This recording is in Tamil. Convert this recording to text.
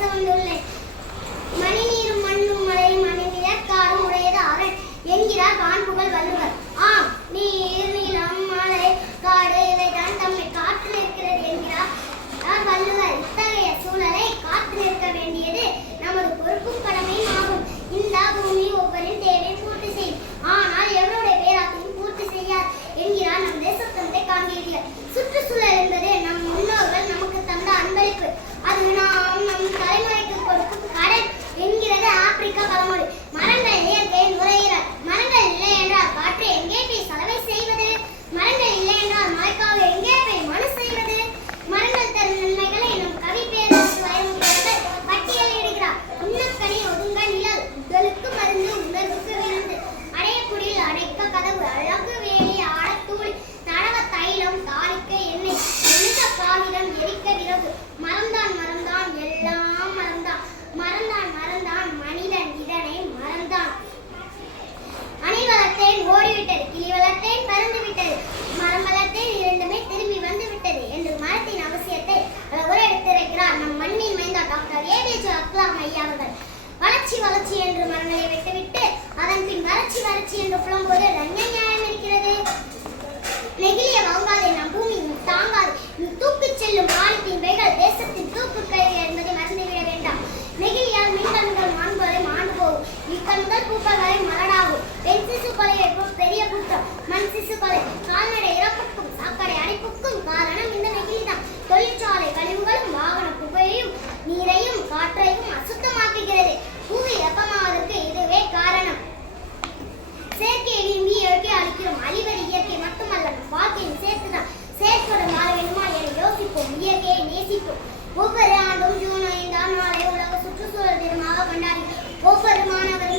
பேச வந்துள்ளேன். மணிநீரும் மண்ணும் மழையும் மணிநிலக்காடும் உடையது அரண் என்கிறார் வான்புகழ் வள்ளுவர். ஆம், நீர் நிலம் மலை காடு இவைதான் தம்மை காத்து நிற்கிறது என்கிறார் வள்ளுவர். இத்தகைய சூழலை காத்து நிற்க வேண்டியது நமது பொறுப்பும் கடமையும் ஆகும். இந்த பூமி ஒவ்வொருவரின் தேவை பூர்த்தி செய்யும், ஆனால் எவருடைய பேராத்தையும் பூர்த்தி செய்யாது என்கிறார் நம் தேசத்தந்தை காந்தியடிகள். சுற்றுச்சூழல் என்பது நம் முன்னோர்கள் நமக்கு தந்த அன்பளிப்பு, அது நாம் நம் தலைமுறைக்கு கொடுக்கும் கடன் என்கிறது ஆப்பிரிக்கா பழமொழி. மரங்கள் இயற்கையின் நுரையீரல். மரங்கள் இல்லை என்றால் காற்று எங்கே போய் சலவை செய்வது? மரங்கள் இல்லை என்றால் மழைக்காக எங்கே போய் மனு செய்வது? மரங்கள் தரும் நன்மைகளை நம் கவி பேரரசு வைரமுடியவர்கள் பட்டியலிடுகிறார். உண்ணக்கனி ஒதுங்க நிழல், உடலுக்கு மருந்து உணர்வுக்கு விருந்து, அடையக்குடியில் அடைக்க கதவு, அழகு வேலி ஆடத்தூள், தடவ தைலம் தாளிக்க எண்ணெய், எழுத காகிதம் எரிக்க விறகு. மறந்தான் மறந்தான் எல்லாம் மறந்தான், மறந்தான் மறந்தான் மனிதன் இதனை மறந்தான். அணி வளர்த்தேன் ஓடிவிட்டது, கிளி வளர்த்தேன் பறந்து விட்டது, மரம் வளர்த்தேன் இரண்டுமே திரும்பி வந்து விட்டது என்று மரத்தின் அவசியத்தை அழகுற எடுத்திருக்கிறார் நம் மண்ணின் மைந்தா டாக்டர் ஏபிஜே அப்துல் கலாம் ஐயா அவர்கள். வளர்ச்சி வளர்ச்சி என்று மரங்களை விட்டுவிட்டு அதன் பின் வறட்சி வறட்சி என்று புலம்போது என்ன நியாயம் இருக்கிறது? நெகிழிய வாங்காதே, நம் பூமி தாங்காது, தூக்கிச் செல்லும் பாலித்தீன் பைகள் தேசத்தின் தூக்கு கழிவு என்பதை மறந்துவிட வேண்டாம். நெகிழியால் மின்கண்கள் மாண்புகளை மாண்டு போகும், இக்கண்கள் பூக்களை மலடாகும். பெண் சிசு கொலையை பெரிய குற்றம், மண் சிசு கொலை, கால்நடை இறப்புக்கும் சாக்கடை அடைப்புக்கும் காரணம் இந்த நெகிழிதான். தொழிற்சாலை கழிவுகளும் வாகன புகையும் நீரையும் காற்றையும் அசுத்தமாக்குகிறது. பூமி வெப்பமாவதற்கு இதுவே காரணம். செயற்கையை விரும்பி இயற்கை அளிக்கிறோம். அழிவது இயற்கை மட்டுமல்ல, நம் வாழ்க்கையும் சேர்த்துதான். செயற்கையுடன் வாழ வேண்டுமா என யோசிப்போம், இயற்கையை நேசிப்போம். ஒவ்வொரு ஆண்டும் ஜூன் 5ஆம் நாளை உலக சுற்றுச்சூழல் தினமாக கொண்டாடி ஒவ்வொரு மாணவர்